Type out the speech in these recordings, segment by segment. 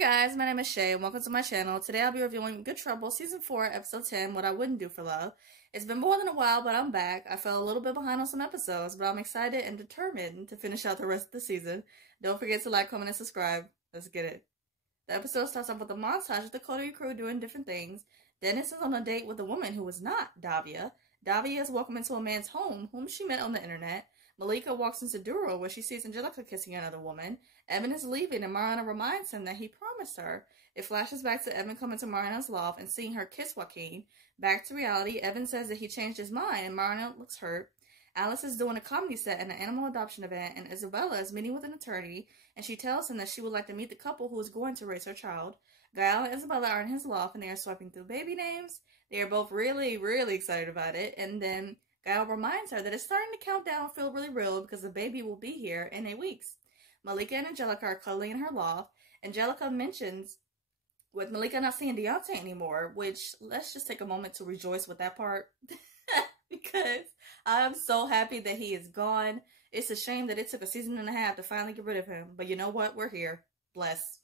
guys, my name is Shay and welcome to my channel. Today I'll be reviewing Good Trouble Season 4, Episode 10, What I Wouldn't Do for Love. It's been more than a while, but I'm back. I fell a little bit behind on some episodes, but I'm excited and determined to finish out the rest of the season. Don't forget to like, comment, and subscribe. Let's get it. The episode starts off with a montage of the coterie crew doing different things. Dennis is on a date with a woman who is not Davia. Davia is welcome into a man's home, whom she met on the internet. Malika walks into Duro, where she sees Angelica kissing another woman. Evan is leaving, and Mariana reminds him that he promised her. It flashes back to Evan coming to Mariana's loft and seeing her kiss Joaquin. Back to reality, Evan says that he changed his mind, and Mariana looks hurt. Alice is doing a comedy set at an animal adoption event, and Isabella is meeting with an attorney, and she tells him that she would like to meet the couple who is going to raise her child. Gael and Isabella are in his loft, and they are swiping through baby names. They are both really, really excited about it, and then Gael reminds her that it's starting to count down and feel really real because the baby will be here in 8 weeks. Malika and Angelica are cuddling in her loft. Angelica mentions with Malika not seeing Deontay anymore, which let's just take a moment to rejoice with that part because I'm so happy that he is gone. It's a shame that it took a season and a half to finally get rid of him, but you know what? We're here. Bless.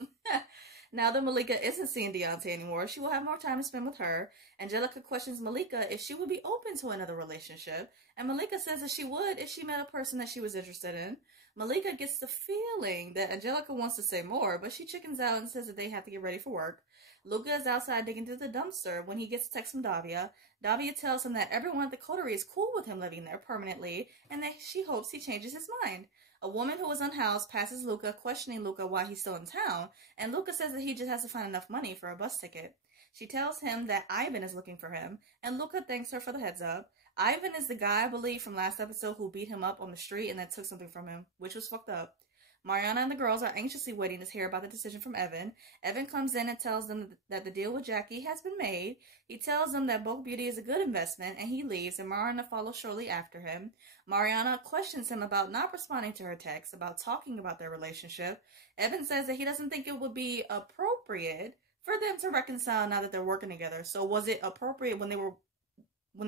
Now that Malika isn't seeing Deontay anymore, she will have more time to spend with her. Angelica questions Malika if she would be open to another relationship, and Malika says that she would if she met a person that she was interested in. Malika gets the feeling that Angelica wants to say more, but she chickens out and says that they have to get ready for work. Luca is outside digging through the dumpster when he gets a text from Davia. Davia tells him that everyone at the coterie is cool with him living there permanently, and that she hopes he changes his mind. A woman who is unhoused passes Luca, questioning Luca why he's still in town, and Luca says that he just has to find enough money for a bus ticket. She tells him that Ivan is looking for him, and Luca thanks her for the heads up. Ivan is the guy, I believe, from last episode who beat him up on the street and then took something from him, which was fucked up. Mariana and the girls are anxiously waiting to hear about the decision from Evan. Evan comes in and tells them that the deal with Jackie has been made. He tells them that Bulk Beauty is a good investment, and he leaves, and Mariana follows shortly after him. Mariana questions him about not responding to her text, about talking about their relationship. Evan says that he doesn't think it would be appropriate for them to reconcile now that they're working together. So was it appropriate when they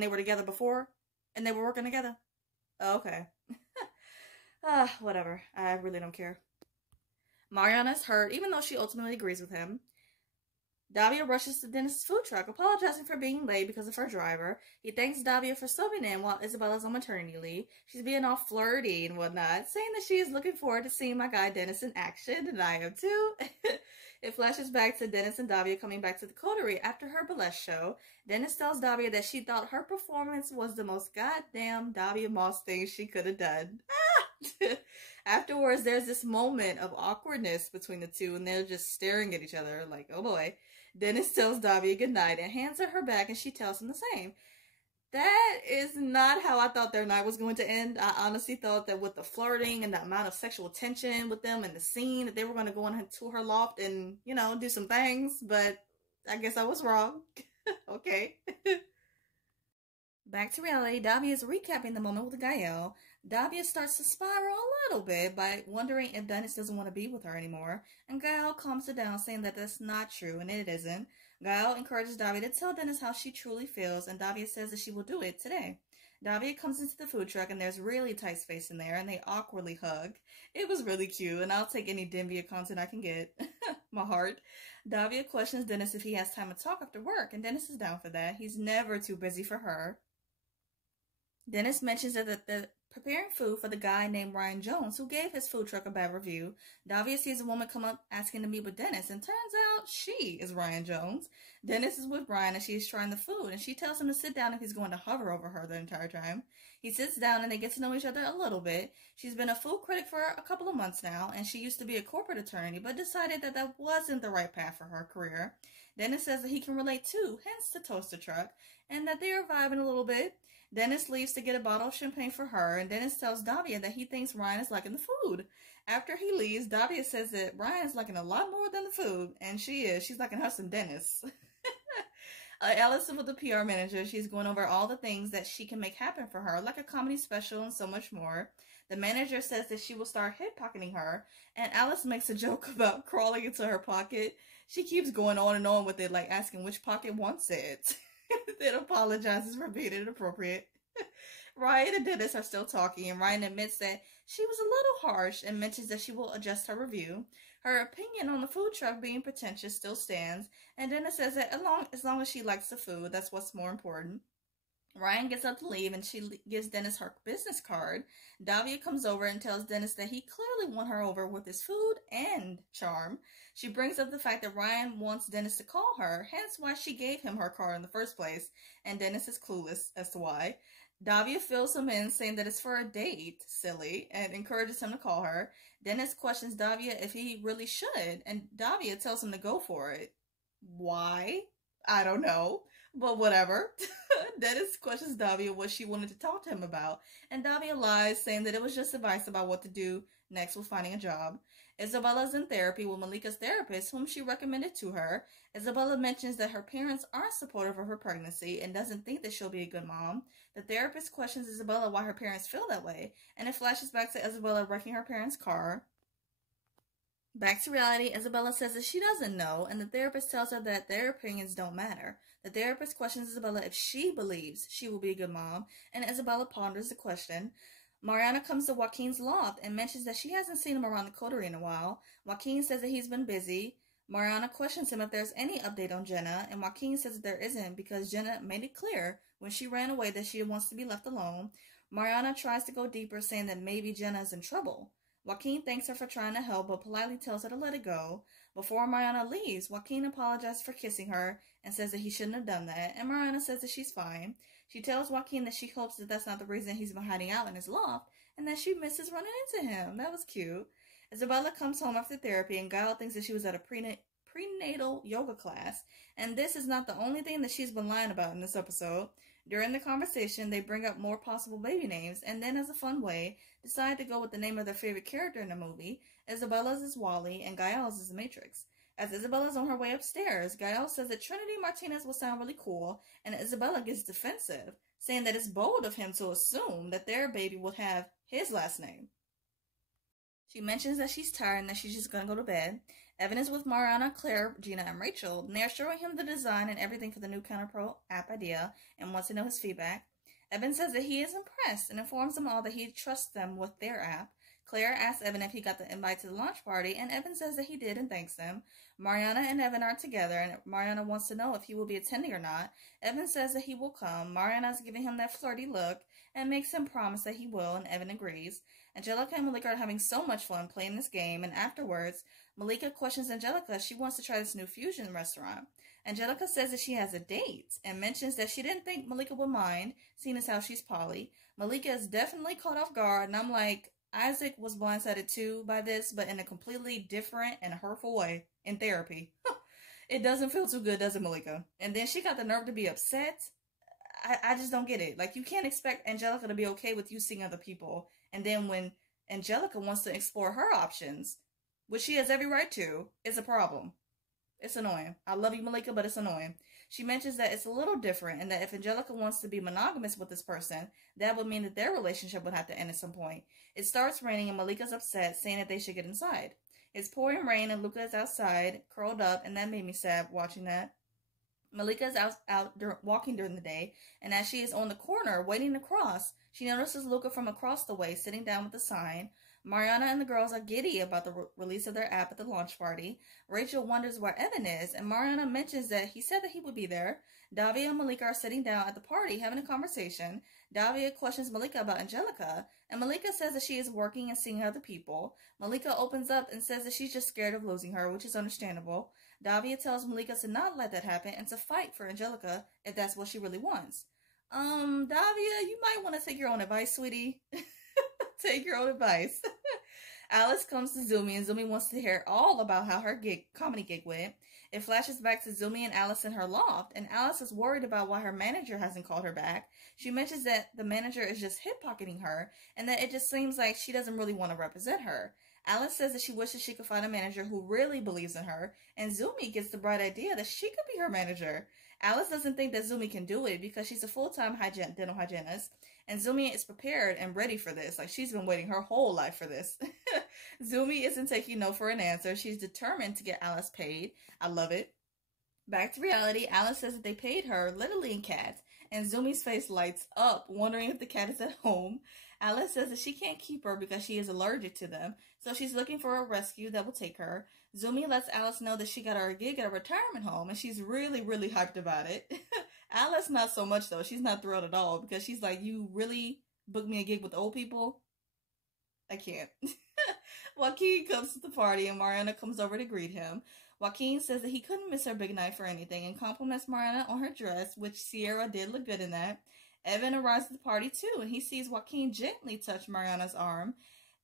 were together before and they were working together? Oh, okay. Whatever. I really don't care. Mariana is hurt, even though she ultimately agrees with him. Davia rushes to Dennis' food truck, apologizing for being late because of her driver. He thanks Davia for subbing in while Isabella's on maternity leave. She's being all flirty and whatnot, saying that she is looking forward to seeing my guy Dennis in action, and I am too. It flashes back to Dennis and Davia coming back to the coterie after her burlesque show. Dennis tells Davia that she thought her performance was the most goddamn Davia Moss thing she could have done. Afterwards, there's this moment of awkwardness between the two, and they're just staring at each other like, oh boy. Dennis tells Davia goodnight and hands her bag, and she tells him the same. That is not how I thought their night was going to end. I honestly thought that with the flirting and the amount of sexual tension with them and the scene, that they were going to go into her loft and, you know, do some things, but I guess I was wrong. Okay. Back to reality, Davia is recapping the moment with Gael. Davia starts to spiral a little bit by wondering if Dennis doesn't want to be with her anymore, and Gael calms her down, saying that that's not true, and it isn't. Gael encourages Davia to tell Dennis how she truly feels, and Davia says that she will do it today. Davia comes into the food truck, and there's really tight space in there, and they awkwardly hug. It was really cute, and I'll take any Denvia content I can get. My heart. Davia questions Dennis if he has time to talk after work, and Dennis is down for that. He's never too busy for her. Dennis mentions that they're preparing food for the guy named Ryan Jones, who gave his food truck a bad review. Davia sees a woman come up asking to meet with Dennis, and turns out she is Ryan Jones. Dennis is with Ryan, and she is trying the food, and she tells him to sit down if he's going to hover over her the entire time. He sits down, and they get to know each other a little bit. She's been a food critic for a couple of months now, and she used to be a corporate attorney, but decided that that wasn't the right path for her career. Dennis says that he can relate too, hence the toaster truck, and that they are vibing a little bit. Dennis leaves to get a bottle of champagne for her, and Dennis tells Davia that he thinks Ryan is liking the food. After he leaves, Davia says that Ryan is liking a lot more than the food, and she is. She's liking her some Dennis. Alice is with the PR manager. She's going over all the things that she can make happen for her, like a comedy special and so much more. The manager says that she will start hip-pocketing her, and Alice makes a joke about crawling into her pocket. She keeps going on with it, like asking which pocket wants it. Then apologizes for being inappropriate. Ryan and Dennis are still talking, and Ryan admits that she was a little harsh and mentions that she will adjust her review. Her opinion on the food truck being pretentious still stands, and Dennis says that as long as she likes the food, that's what's more important. Ryan gets up to leave, and she gives Dennis her business card. Davia comes over and tells Dennis that he clearly won her over with his food and charm. She brings up the fact that Ryan wants Dennis to call her, hence why she gave him her card in the first place, and Dennis is clueless as to why. Davia fills him in, saying that it's for a date, silly, and encourages him to call her. Dennis questions Davia if he really should, and Davia tells him to go for it. Why? I don't know, but whatever. Dennis questions Davia what she wanted to talk to him about, and Davia lies, saying that it was just advice about what to do next with finding a job. Isabella's in therapy with Malika's therapist, whom she recommended to her. Isabella mentions that her parents aren't supportive of her pregnancy and doesn't think that she'll be a good mom. The therapist questions Isabella why her parents feel that way, and it flashes back to Isabella wrecking her parents' car. Back to reality, Isabella says that she doesn't know, and the therapist tells her that their opinions don't matter. The therapist questions Isabella if she believes she will be a good mom, and Isabella ponders the question. Mariana comes to Joaquin's loft and mentions that she hasn't seen him around the coterie in a while. Joaquin says that he's been busy. Mariana questions him if there's any update on Jenna, and Joaquin says that there isn't because Jenna made it clear when she ran away that she wants to be left alone. Mariana tries to go deeper, saying that maybe Jenna is in trouble. Joaquin thanks her for trying to help, but politely tells her to let it go. Before Mariana leaves, Joaquin apologizes for kissing her and says that he shouldn't have done that, and Mariana says that she's fine. She tells Joaquin that she hopes that that's not the reason he's been hiding out in his loft, and that she misses running into him. That was cute. Isabella comes home after therapy, and Gail thinks that she was at a prenatal yoga class, and this is not the only thing that she's been lying about in this episode. During the conversation, they bring up more possible baby names, and then, as a fun way, decide to go with the name of their favorite character in the movie. Isabella's is Wally, and Gael's is Matrix. As Isabella's on her way upstairs, Gael says that Trinity Martinez will sound really cool, and Isabella gets defensive, saying that it's bold of him to assume that their baby would have his last name. She mentions that she's tired and that she's just going to go to bed. Evan is with Mariana, Claire, Gina, and Rachel, and they're showing him the design and everything for the new CounterPro app idea and wants to know his feedback. Evan says that he is impressed and informs them all that he trusts them with their app. Claire asks Evan if he got the invite to the launch party, and Evan says that he did and thanks them. Mariana and Evan are together, and Mariana wants to know if he will be attending or not. Evan says that he will come. Mariana is giving him that flirty look and makes him promise that he will, and Evan agrees. Angelica and Malika are having so much fun playing this game, and afterwards, Malika questions Angelica if she wants to try this new fusion restaurant. Angelica says that she has a date and mentions that she didn't think Malika would mind, seeing as how she's poly. Malika is definitely caught off guard, and I'm like, Isaac was blindsided too by this, but in a completely different and hurtful way in therapy. It doesn't feel too good, does it, Malika? And then she got the nerve to be upset. I just don't get it. Like, you can't expect Angelica to be okay with you seeing other people, and then when Angelica wants to explore her options, which she has every right to, it's a problem. It's annoying. I love you, Malika, but it's annoying. She mentions that it's a little different, and that if Angelica wants to be monogamous with this person, that would mean that their relationship would have to end at some point. It starts raining, and Malika's upset, saying that they should get inside. It's pouring rain, and Luca is outside, curled up, and that made me sad watching that. Malika is walking during the day, and as she is on the corner waiting to cross, she notices Luca from across the way sitting down with a sign. Mariana and the girls are giddy about the release of their app at the launch party. Rachel wonders where Evan is, and Mariana mentions that he said that he would be there. Davia and Malika are sitting down at the party having a conversation. Davia questions Malika about Angelica, and Malika says that she is working and seeing other people. Malika opens up and says that she's just scared of losing her, which is understandable. Davia tells Malika to not let that happen and to fight for Angelica if that's what she really wants. Davia, you might want to take your own advice, sweetie. Take your own advice. Alice comes to Zumi, and Zumi wants to hear all about how her comedy gig went. It flashes back to Zumi and Alice in her loft, and Alice is worried about why her manager hasn't called her back. She mentions that the manager is just hip-pocketing her, and that it just seems like she doesn't really want to represent her. Alice says that she wishes she could find a manager who really believes in her, and Zumi gets the bright idea that she could be her manager. Alice doesn't think that Zumi can do it because she's a full-time dental hygienist, and Zumi is prepared and ready for this. Like, she's been waiting her whole life for this. Zumi isn't taking no for an answer. She's determined to get Alice paid. I love it. Back to reality, Alice says that they paid her literally in cats, and Zumi's face lights up, wondering if the cat is at home. Alice says that she can't keep her because she is allergic to them, so she's looking for a rescue that will take her. Zumi lets Alice know that she got her a gig at a retirement home, and she's really, really hyped about it. Alice, not so much, though. She's not thrilled at all, because she's like, you really booked me a gig with old people? I can't. Joaquin comes to the party, and Mariana comes over to greet him. Joaquin says that he couldn't miss her big night for anything, and compliments Mariana on her dress, which Sierra did look good in that. Evan arrives at the party, too, and he sees Joaquin gently touch Mariana's arm,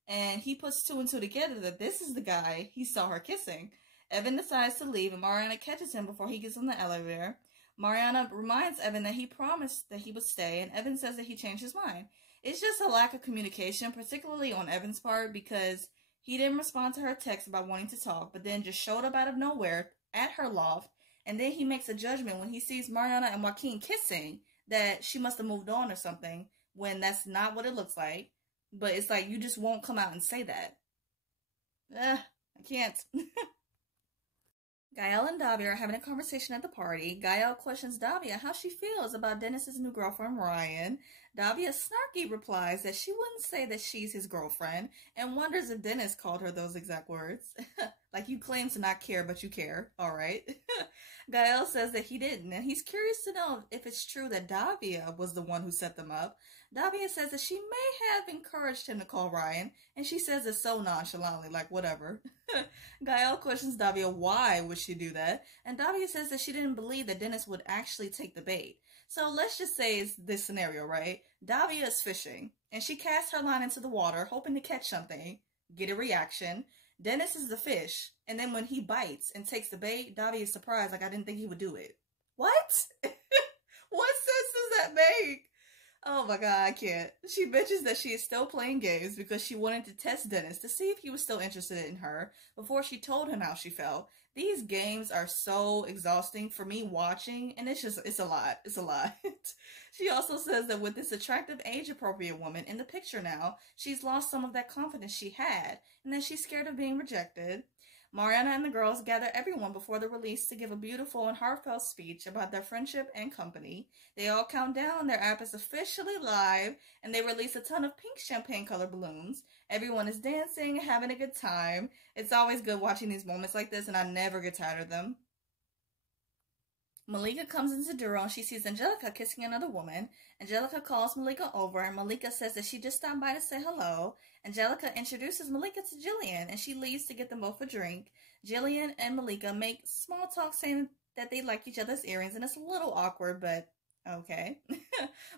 and he puts two and two together that this is the guy he saw her kissing. Evan decides to leave, and Mariana catches him before he gets on the elevator. Mariana reminds Evan that he promised that he would stay, and Evan says that he changed his mind. It's just a lack of communication, particularly on Evan's part, because he didn't respond to her text about wanting to talk, but then just showed up out of nowhere at her loft, and then he makes a judgment when he sees Mariana and Joaquin kissing that she must have moved on or something, when that's not what it looks like. But it's like, you just won't come out and say that. I can't. Gael and Davia are having a conversation at the party. Gael questions Davia how she feels about Dennis's new girlfriend, Ryan. Davia snarky replies that she wouldn't say that she's his girlfriend, and wonders if Dennis called her those exact words. Like, you claim to not care, but you care. All right. Gael says that he didn't, and he's curious to know if it's true that Davia was the one who set them up. Davia says that she may have encouraged him to call Ryan, and she says it so nonchalantly, like, whatever. Gael questions Davia why would she do that, and Davia says that she didn't believe that Dennis would actually take the bait. So let's just say it's this scenario, right? Davia is fishing, and she casts her line into the water, hoping to catch something, get a reaction. Dennis is the fish, and then when he bites and takes the bait, Davia is surprised, like, I didn't think he would do it. What? What sense does that make? Oh my god, I can't. She bitches that she is still playing games because she wanted to test Dennis to see if he was still interested in her before she told him how she felt. These games are so exhausting for me watching, and it's a lot. It's a lot. She also says that with this attractive, age-appropriate woman in the picture now, she's lost some of that confidence she had, and that she's scared of being rejected. Mariana and the girls gather everyone before the release to give a beautiful and heartfelt speech about their friendship and company. They all count down, their app is officially live, and they release a ton of pink champagne-colored balloons. Everyone is dancing, having a good time. It's always good watching these moments like this, and I never get tired of them. Malika comes into Duro and she sees Angelica kissing another woman. Angelica calls Malika over, and Malika says that she just stopped by to say hello. Angelica introduces Malika to Jillian, and she leaves to get them both a drink. Jillian and Malika make small talk saying that they like each other's earrings, and it's a little awkward, but okay.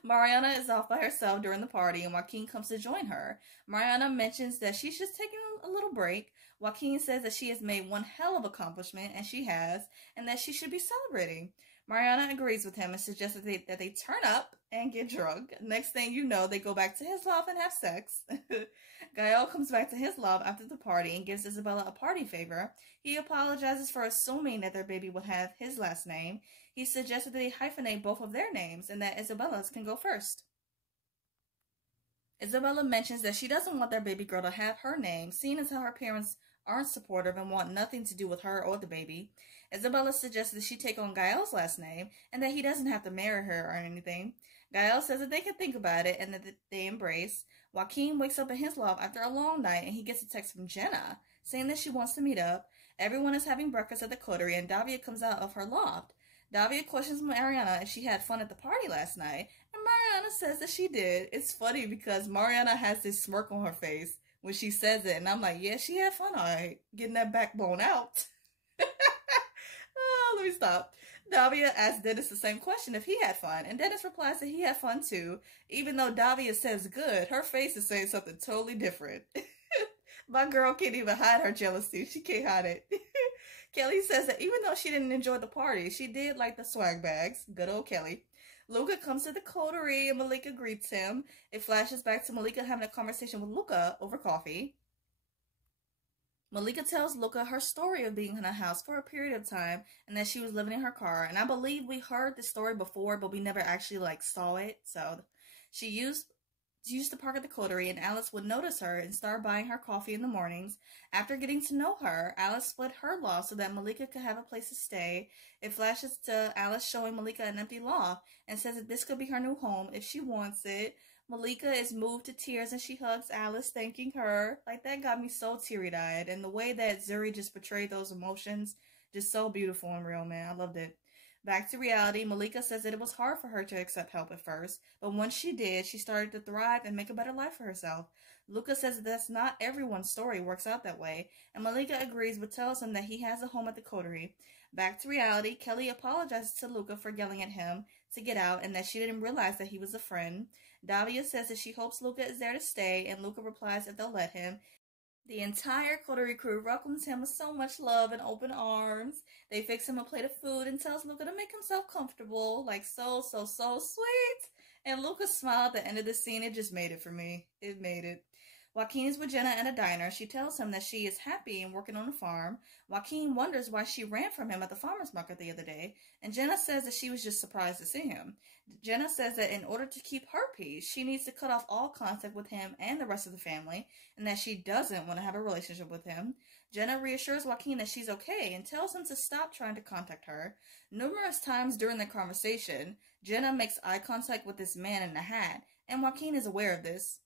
Mariana is off by herself during the party, and Joaquin comes to join her. Mariana mentions that she's just taking a little break. Joaquin says that she has made one hell of accomplishment, and she has, and that she should be celebrating. Mariana agrees with him and suggests that they turn up and get drunk. Next thing you know, they go back to his loft and have sex. Gael comes back to his loft after the party and gives Isabella a party favor. He apologizes for assuming that their baby would have his last name. He suggested that they hyphenate both of their names and that Isabella's can go first. Isabella mentions that she doesn't want their baby girl to have her name, seeing as how her parents aren't supportive and want nothing to do with her or the baby. Isabella suggests that she take on Gael's last name and that he doesn't have to marry her or anything. Gael says that they can think about it and that they embrace. Joaquin wakes up in his loft after a long night and he gets a text from Jenna saying that she wants to meet up. Everyone is having breakfast at the coterie and Davia comes out of her loft. Davia questions Mariana if she had fun at the party last night, and Mariana says that she did. It's funny because Mariana has this smirk on her face when she says it, and I'm like, yeah, she had fun, all right, getting that backbone out. Oh, let me stop. Davia asks Dennis the same question if he had fun, and Dennis replies that he had fun too. Even though Davia says good, her face is saying something totally different. My girl can't even hide her jealousy. She can't hide it. Kelly says that even though she didn't enjoy the party, she did like the swag bags. Good old Kelly. Luca comes to the coterie and Malika greets him. It flashes back to Malika having a conversation with Luca over coffee. Malika tells Luca her story of being in a house for a period of time and that she was living in her car. And I believe we heard this story before, but we never actually saw it. So she used She used to park at the coterie, and Alice would notice her and start buying her coffee in the mornings. After getting to know her, Alice split her loft so that Malika could have a place to stay. It flashes to Alice showing Malika an empty loft and says that this could be her new home if she wants it. Malika is moved to tears and she hugs Alice, thanking her. Like, that got me so teary-eyed. And the way that Zuri just portrayed those emotions, just so beautiful and real, man. I loved it. Back to reality, Malika says that it was hard for her to accept help at first, but once she did, she started to thrive and make a better life for herself. Luca says that that's not everyone's story works out that way, and Malika agrees but tells him that he has a home at the coterie. Back to reality, Kelly apologizes to Luca for yelling at him to get out and that she didn't realize that he was a friend. Davia says that she hopes Luca is there to stay, and Luca replies that they'll let him. The entire coterie crew welcomes him with so much love and open arms. They fix him a plate of food and tells Luca to make himself comfortable. Like, so sweet. And Luca's smile at the end of the scene, it just made it for me. It made it. Joaquin is with Jenna at a diner. She tells him that she is happy and working on a farm. Joaquin wonders why she ran from him at the farmer's market the other day, and Jenna says that she was just surprised to see him. Jenna says that in order to keep her peace, she needs to cut off all contact with him and the rest of the family, and that she doesn't want to have a relationship with him. Jenna reassures Joaquin that she's okay and tells him to stop trying to contact her. Numerous times during the conversation, Jenna makes eye contact with this man in the hat, and Joaquin is aware of this.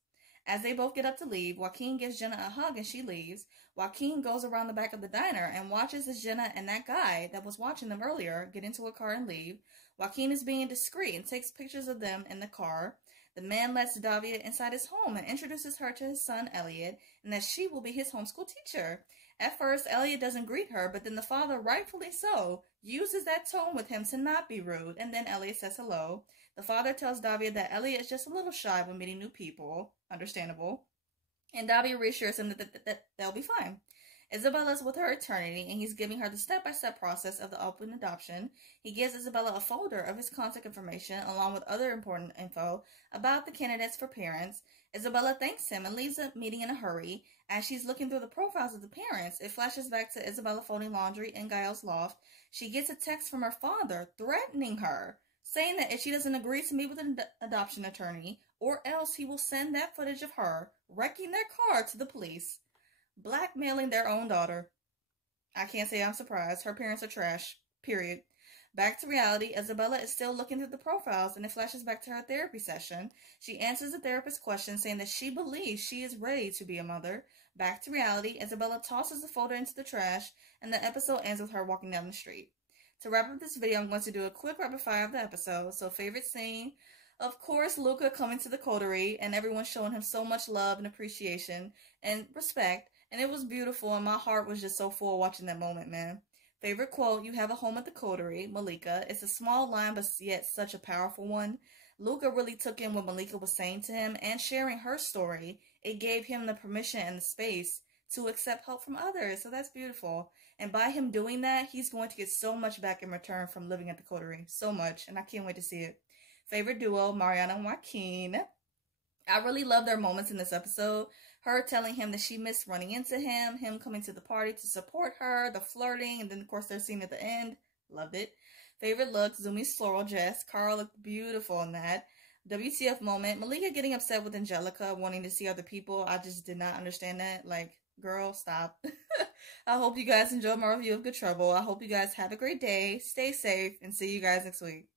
As they both get up to leave, Joaquin gives Jenna a hug and she leaves. Joaquin goes around the back of the diner and watches as Jenna and that guy that was watching them earlier get into a car and leave. Joaquin is being discreet and takes pictures of them in the car. The man lets Davia inside his home and introduces her to his son, Elliot, and that she will be his homeschool teacher. At first, Elliot doesn't greet her, but then the father, rightfully so, uses that tone with him to not be rude, and then Elliot says hello. The father tells Davia that Elliot is just a little shy when meeting new people. Understandable. And Davia reassures him that they'll be fine. Isabella's with her attorney, and he's giving her the step-by-step process of the open adoption. He gives Isabella a folder of his contact information, along with other important info about the candidates for parents. Isabella thanks him and leaves the meeting in a hurry. As she's looking through the profiles of the parents, it flashes back to Isabella folding laundry in Gael's loft. She gets a text from her father threatening her, saying that if she doesn't agree to meet with an adoption attorney, or else he will send that footage of her wrecking their car to the police, blackmailing their own daughter. I can't say I'm surprised. Her parents are trash. Period. Back to reality, Isabella is still looking through the profiles, and it flashes back to her therapy session. She answers the therapist's question, saying that she believes she is ready to be a mother. Back to reality, Isabella tosses the folder into the trash, and the episode ends with her walking down the street. To wrap up this video, I'm going to do a quick rapid fire of the episode. So, favorite scene? Of course, Luca coming to the coterie, and everyone showing him so much love and appreciation and respect. And it was beautiful, and my heart was just so full watching that moment, man. Favorite quote, "You have a home at the coterie," Malika. It's a small line, but yet such a powerful one. Luca really took in what Malika was saying to him, and sharing her story, it gave him the permission and the space to accept help from others. So that's beautiful. And by him doing that, he's going to get so much back in return from living at the coterie. So much, and I can't wait to see it. Favorite duo, Mariana and Joaquin. I really love their moments in this episode. Her telling him that she missed running into him coming to the party to support her, the flirting, and then of course their scene at the end. Loved it. Favorite look, Zumi's floral dress. Carl looked beautiful in that. WTF moment, Malika getting upset with Angelica, wanting to see other people. I just did not understand that. Like, girl, stop. I hope you guys enjoyed my review of Good Trouble. I hope you guys have a great day, stay safe, and see you guys next week.